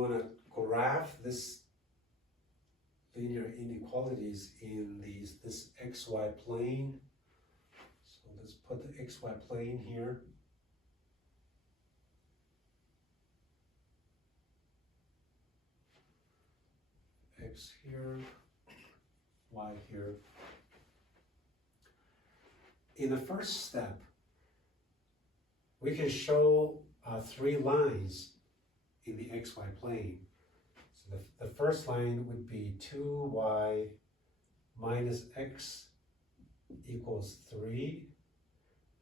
want to graph this linear inequalities in this xy plane. So let's put the xy plane here. X here, y here. In the first step, we can show 3 lines in the xy plane. So the first line would be 2y minus x equals 3.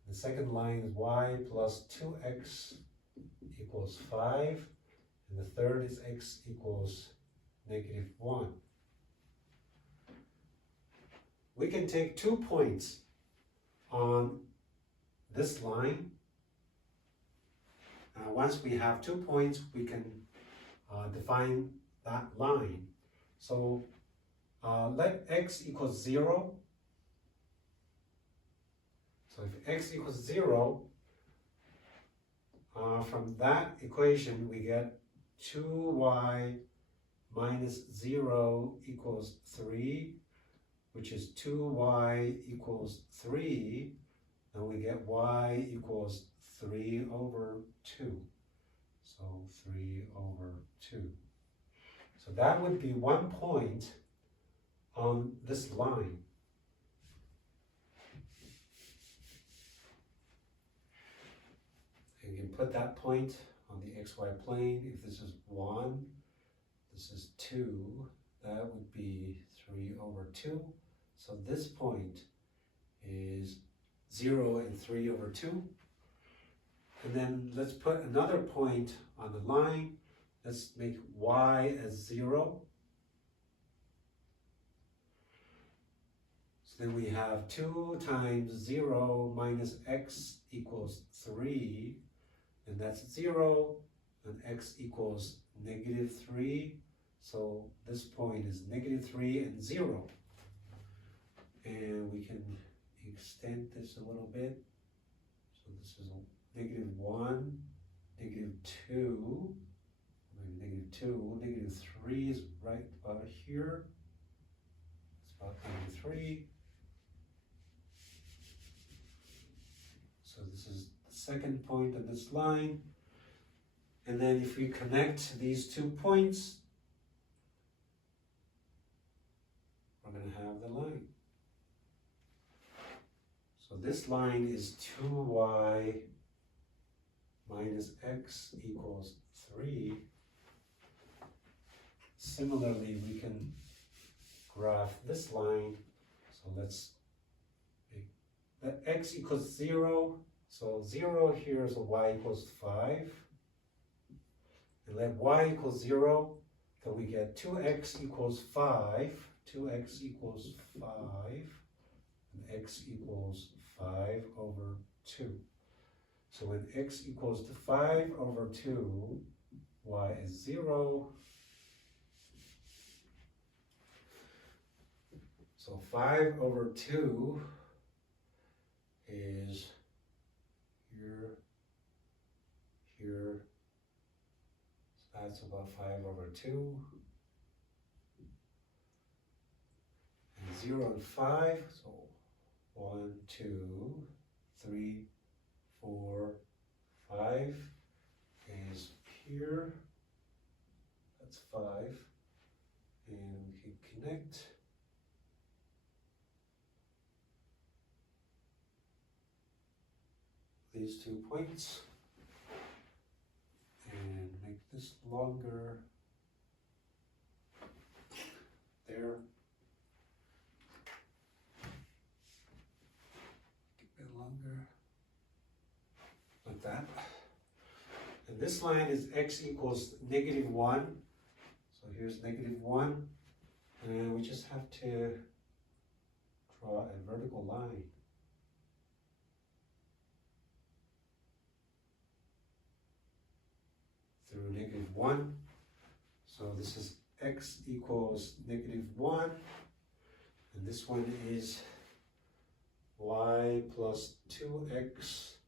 The second line is y plus 2x equals 5. And the third is x equals -1. We can take 2 points on this line. Once we have 2 points, we can define that line. So let x equals 0. So if x equals 0, from that equation we get 2y minus 0 equals 3, which is 2y equals 3, and we get y equals 3 over 2. So 3 over 2. So that would be 1 point on this line. And you can put that point on the xy plane. If this is 1, this is 2, that would be 3 over 2. So this point is 0 and 3 over 2. And then let's put another point on the line. Let's make y as 0. So then we have 2 times 0 minus x equals 3. And that's 0, and x equals -3. So this point is -3 and 0. And we can extend this a little bit. So this is -1, -2, -2, -3 is right about here. It's about -3. So this is the second point of this line. And then if we connect these 2 points, we're going to have the line. So this line is 2y minus x equals 3. Similarly, we can graph this line. So let's make that x equals 0. So 0 here is y equals 5. And let y equals 0, then we get 2x equals 5. 2x equals 5. And x equals 5 over 2. So when x equals to 5 over 2, y is 0. So 5 over 2 is here, here. So that's about 5 over 2. And 0 and 5, so 1, 2, 3, 4, 5 is here. That's 5. And we can connect these 2 points and make this longer there. A bit longer like that. And this line is x equals -1. So here's -1. And we just have to draw a vertical line. Through -1. So this is x equals -1. And this one is y plus 2x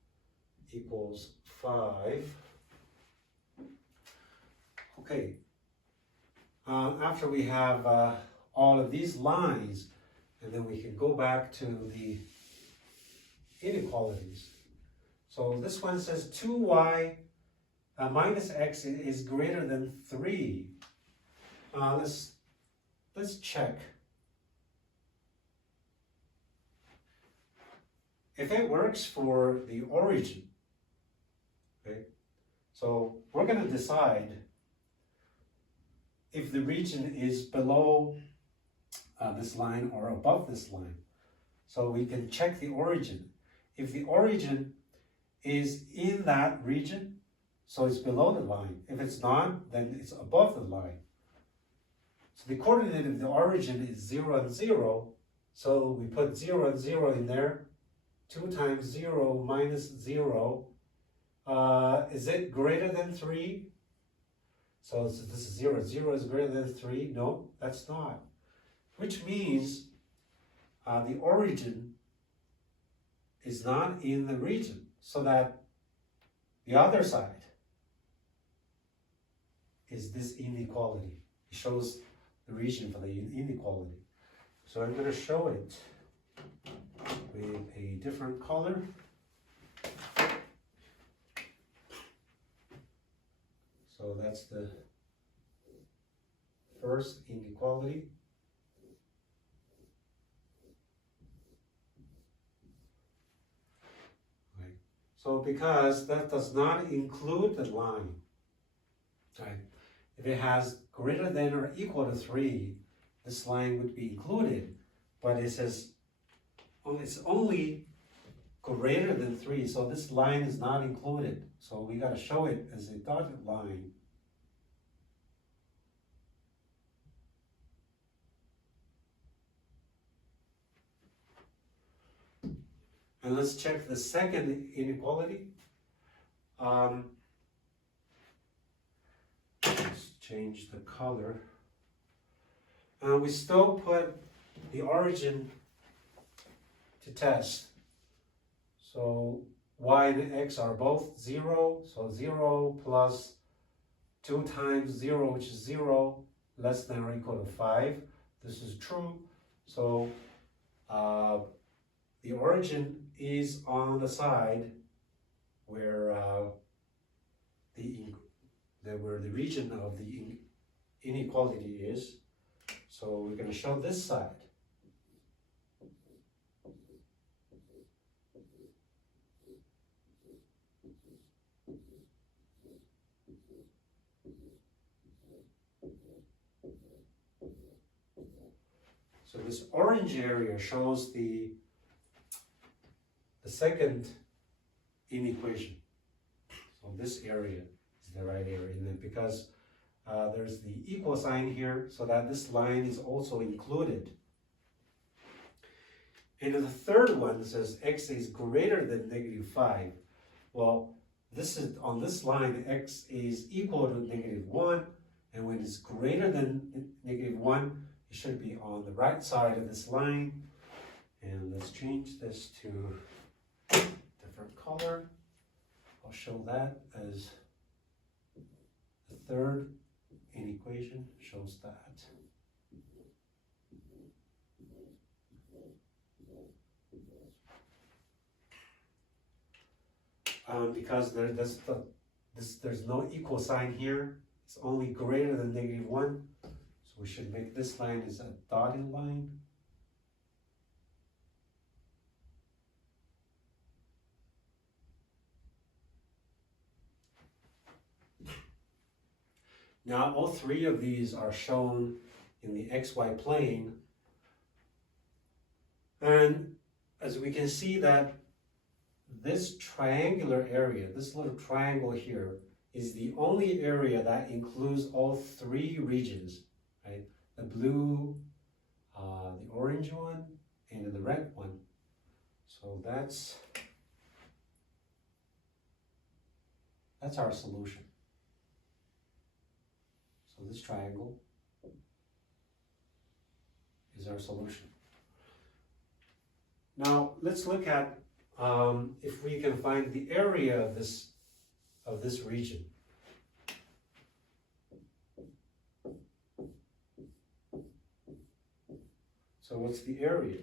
equals 5. Okay, after we have all of these lines, and then we can go back to the inequalities. So this one says 2y minus x is greater than 3. Let's check. If it works for the origin, okay, so we're going to decide if the region is below this line or above this line. So we can check the origin. If the origin is in that region, so it's below the line. If it's not, then it's above the line. So the coordinate of the origin is 0 and 0. So we put 0 and 0 in there. 2 times 0 minus 0. Is it greater than 3? So this is 0. 0 is greater than 3. No, that's not. Which means the origin is not in the region. So that the other side is this inequality. It shows the region for the inequality. So I'm going to show it with a different color. So that's the first inequality. Right. So because that does not include the line, right? If it has greater than or equal to 3, this line would be included, but it says it's only greater than 3, so this line is not included. So we got to show it as a dotted line. And let's check the second inequality. Let's change the color. We still put the origin to test. So y and x are both 0. So 0 plus 2 times 0, which is 0, less than or equal to 5. This is true. So the origin is on the side where where the region of the inequality is. So we're going to show this side. So this orange area shows the second inequation. So this area is the right area, and then because there's the equal sign here, so that this line is also included. And the third one says x is greater than -5. Well, this is on this line, x is equal to -1, and when it's greater than -1, it should be on the right side of this line. And let's change this to different color. I'll show that as the third inequation shows that. Because there's no equal sign here, it's only greater than -1. So we should make this line as a dotted line. Now all three of these are shown in the xy plane. And as we can see that this triangular area, this little triangle here, is the only area that includes all three regions, right? The blue, the orange one, and the red one. So that's our solution. So this triangle is our solution. Now let's look at if we can find the area of this region. So what's the area?